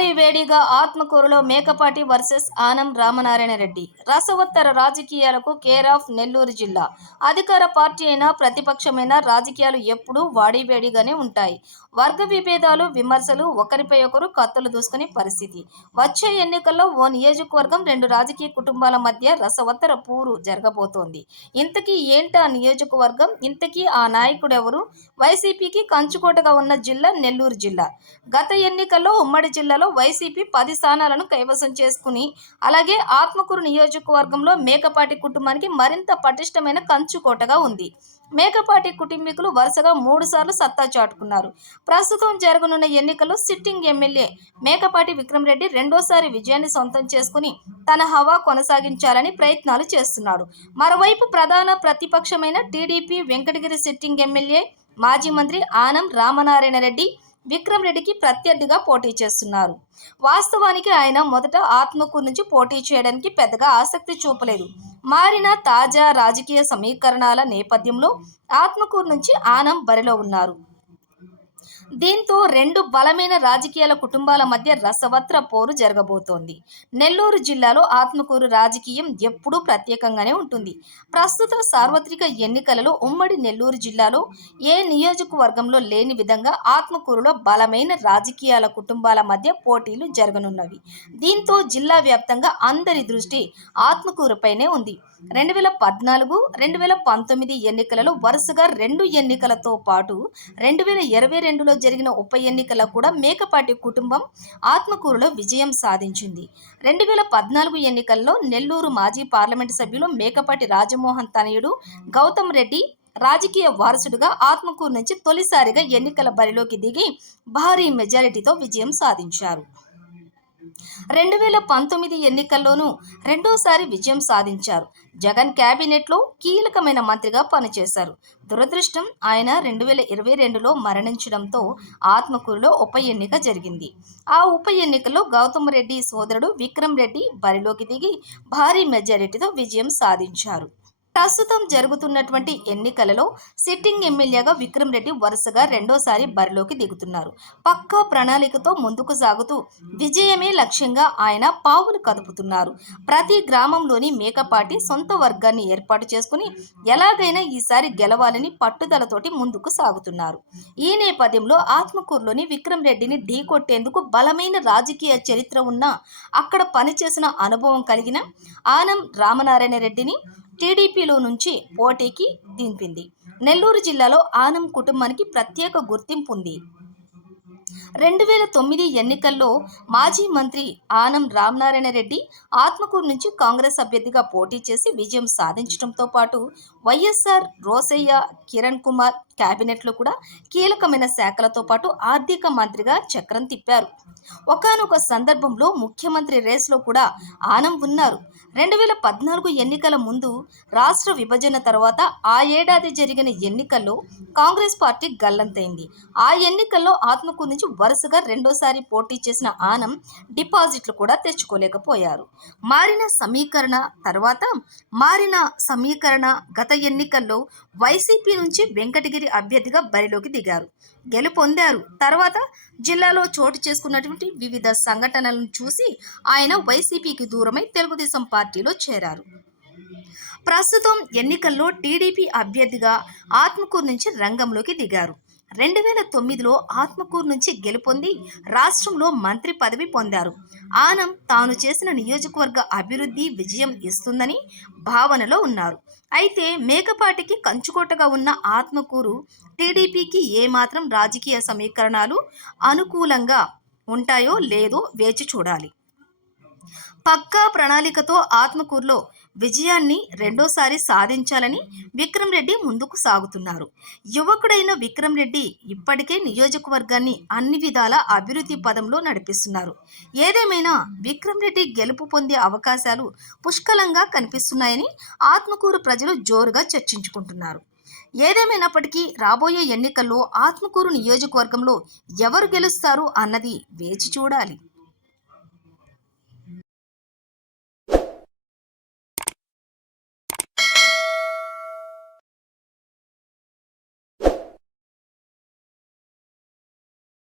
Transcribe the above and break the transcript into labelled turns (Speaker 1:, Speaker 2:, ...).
Speaker 1: వాడి వేడిగా ఆత్మకూరులో మేకపాటి వర్సెస్ ఆనం రామనారాయణ రెడ్డి. రసవత్తర రాజకీయాలకు కేర్ ఆఫ్ నెల్లూరు జిల్లా. అధికార పార్టీ అయినా ప్రతిపక్షమైన రాజకీయాలు ఎప్పుడూ వాడివేడిగానే ఉంటాయి. వర్గ విభేదాలు విమర్శలు ఒకరిపై ఒకరు కత్తులు దూసుకునే పరిస్థితి. వచ్చే ఎన్నికల్లో ఓ నియోజకవర్గం రెండు రాజకీయ కుటుంబాల మధ్య రసవత్తర పూరు జరగబోతోంది. ఇంతకీ ఏంటా నియోజకవర్గం? ఇంతకీ ఆ నాయకుడెవరు వైసీపీకి కంచుకోటగా ఉన్న జిల్లా నెల్లూరు జిల్లా. గత ఎన్నికల్లో ఉమ్మడి జిల్లాలో వైసీపీ పది స్థానాలను కైవసం చేసుకుని అలాగే ఆత్మకూరు నియోజకవర్గంలో మేకపాటి కుటుంబానికి మరింత పటిష్టమైన కంచుకోటగా ఉంది. మేకపాటి కుటుంబీకులు వరుసగా మూడు సార్లు సత్తా చాటుకున్నారు. ప్రస్తుతం జరగనున్న ఎన్నికల్లో సిట్టింగ్ ఎమ్మెల్యే మేకపాటి విక్రమరెడ్డి రెండోసారి విజయాన్ని సొంతం చేసుకుని తన హవా కొనసాగించాలని ప్రయత్నాలు చేస్తున్నాడు. మరోవైపు ప్రధాన ప్రతిపక్షమైన టీడీపీ వెంకటగిరి సిట్టింగ్ ఎమ్మెల్యే మాజీ మంత్రి ఆనం రామనారాయణ రెడ్డి విక్రమ్ రెడ్డికి ప్రత్యర్థిగా పోటీ చేస్తున్నారు. వాస్తవానికి ఆయన మొదట ఆత్మకూరు నుంచి పోటీ చేయడానికి పెద్దగా ఆసక్తి చూపలేదు. మారిన తాజా రాజకీయ సమీకరణాల నేపథ్యంలో ఆత్మకూరు నుంచి ఆనం బరిలో ఉన్నారు. దీంతో రెండు బలమైన రాజకీయాల కుటుంబాల మధ్య రసవత్ర పోరు జరగబోతోంది. నెల్లూరు జిల్లాలో ఆత్మకూరు రాజకీయం ఎప్పుడూ ప్రత్యేకంగానే ఉంటుంది. ప్రస్తుత సార్వత్రిక ఎన్నికలలో ఉమ్మడి నెల్లూరు జిల్లాలో ఏ నియోజకవర్గంలో లేని విధంగా ఆత్మకూరులో బలమైన రాజకీయాల కుటుంబాల మధ్య పోటీలు జరగనున్నవి. దీంతో జిల్లా వ్యాప్తంగా అందరి దృష్టి ఆత్మకూరుపైనే ఉంది. రెండు వేల పద్నాలుగు రెండు వేల పంతొమ్మిది ఎన్నికలలో వరుసగా రెండు ఎన్నికలతో పాటు రెండు వేల ఇరవై రెండులో జరిగిన ఉప ఎన్నికల్లో కూడా మేకపాటి కుటుంబం ఆత్మకూరులో విజయం సాధించింది. రెండు వేల పద్నాలుగు ఎన్నికల్లో నెల్లూరు మాజీ పార్లమెంటు సభ్యులు మేకపాటి రాజమోహన్ తనయుడు గౌతమ్ రెడ్డి రాజకీయ వారసుడుగా ఆత్మకూరు నుంచి తొలిసారిగా ఎన్నికల బరిలోకి దిగి భారీ మెజారిటీతో విజయం సాధించారు. రెండు వేల పంతొమ్మిది ఎన్నికల్లోనూ రెండోసారి విజయం సాధించారు. జగన్ క్యాబినెట్లో కీలకమైన మంత్రిగా పనిచేశారు. దురదృష్టం ఆయన రెండు వేల ఇరవై రెండులో మరణించడంతో ఆత్మకూరులో ఉప ఎన్నిక జరిగింది. ఆ ఉప ఎన్నికలో గౌతమ్ రెడ్డి సోదరుడు విక్రమ్ రెడ్డి బరిలోకి దిగి భారీ మెజారిటీతో విజయం సాధించారు. ప్రస్తుతం జరుగుతున్నటువంటి ఎన్నికలలో సిట్టింగ్ ఎమ్మెల్యేగా విక్రమ్ రెడ్డి వరుసగా రెండోసారి బరిలోకి దిగుతున్నారు. పక్కా ప్రణాళికతో ముందుకు సాగుతూ విజయమే లక్ష్యంగా ఆయన పావులు కదుపుతున్నారు. ప్రతి గ్రామంలోని మేకపాటి సొంత వర్గాన్ని ఏర్పాటు చేసుకుని ఎలాగైనా ఈసారి గెలవాలని పట్టుదలతోటి ముందుకు సాగుతున్నారు. ఈ నేపథ్యంలో ఆత్మకూరులోని విక్రమ్ రెడ్డిని ఢీకొట్టేందుకు బలమైన రాజకీయ చరిత్ర ఉన్న అక్కడ పనిచేసిన అనుభవం కలిగిన ఆనం రామనారాయణ రెడ్డిని టీడీపీలో నుంచి పోటీకి దింపింది. నెల్లూరు జిల్లాలో ఆనం కుటుంబానికి ప్రత్యేక గుర్తింపు ఉంది. రెండు వేల తొమ్మిది ఎన్నికల్లో మాజీ మంత్రి ఆనం రామనారాయణ రెడ్డి ఆత్మకూరు నుంచి కాంగ్రెస్ అభ్యర్థిగా పోటీ చేసి విజయం సాధించడంతో పాటు వైఎస్ఆర్ రోసయ్య కిరణ్ కుమార్ క్యాబినెట్లో కూడా కీలకమైన శాఖలతో పాటు ఆర్థిక మంత్రిగా చక్రం తిప్పారు. ఒకనొక సందర్భంలో ముఖ్యమంత్రి రేస్లో కూడా ఆనం ఉన్నారు. రెండు వేల పద్నాలుగు ఎన్నికల ముందు రాష్ట్ర విభజన తర్వాత ఆ ఏడాది జరిగిన ఎన్నికల్లో కాంగ్రెస్ పార్టీ గల్లంతైంది. ఆ ఎన్నికల్లో ఆత్మకూరు నుంచి వరుసగా రెండోసారి పోటీ చేసిన ఆనం డిపాజిట్లు కూడా తెచ్చుకోలేకపోయారు. మారిన సమీకరణ తర్వాత మారిన సమీకరణ గత ఎన్నికల్లో వైసీపీ నుంచి వెంకటగిరి అభ్యర్థిగా బరిలోకి దిగారు. గెలుపొందారు తర్వాత జిల్లాలో చోటు చేసుకున్నటువంటి వివిధ సంఘటనలను చూసి ఆయన వైసీపీకి దూరమై తెలుగుదేశం పార్టీలో చేరారు. ప్రస్తుతం ఎన్నికల్లో టీడీపీ అభ్యర్థిగా ఆత్మకూరు నుంచి రంగంలోకి దిగారు. రెండు వేల తొమ్మిదిలో ఆత్మకూరు నుంచి గెలుపొంది రాష్ట్రంలో మంత్రి పదవి పొందారు. ఆనం తాను చేసిన నియోజకవర్గ అభివృద్ధి విజయం ఇస్తుందని భావనలో ఉన్నారు. అయితే మేకపాటికి కంచుకోటగా ఉన్న ఆత్మకూరు టీడీపీకి ఏమాత్రం రాజకీయ సమీకరణాలు అనుకూలంగా ఉంటాయో లేదో వేచి చూడాలి. పక్కా ప్రణాళికతో ఆత్మకూరులో విజయాన్ని రెండోసారి సాధించాలని విక్రమ్ రెడ్డి ముందుకు సాగుతున్నారు. యువకుడైన విక్రమ్ రెడ్డి ఇప్పటికే నియోజకవర్గాన్ని అన్ని విధాల అభివృద్ధి పదంలో నడిపిస్తున్నారు. ఏదేమైనా విక్రమ్ రెడ్డి గెలుపు పొందే అవకాశాలు పుష్కలంగా కనిపిస్తున్నాయని ఆత్మకూరు ప్రజలు జోరుగా చర్చించుకుంటున్నారు. ఏదేమైనప్పటికీ రాబోయే ఎన్నికల్లో ఆత్మకూరు నియోజకవర్గంలో ఎవరు గెలుస్తారు అన్నది వేచి చూడాలి.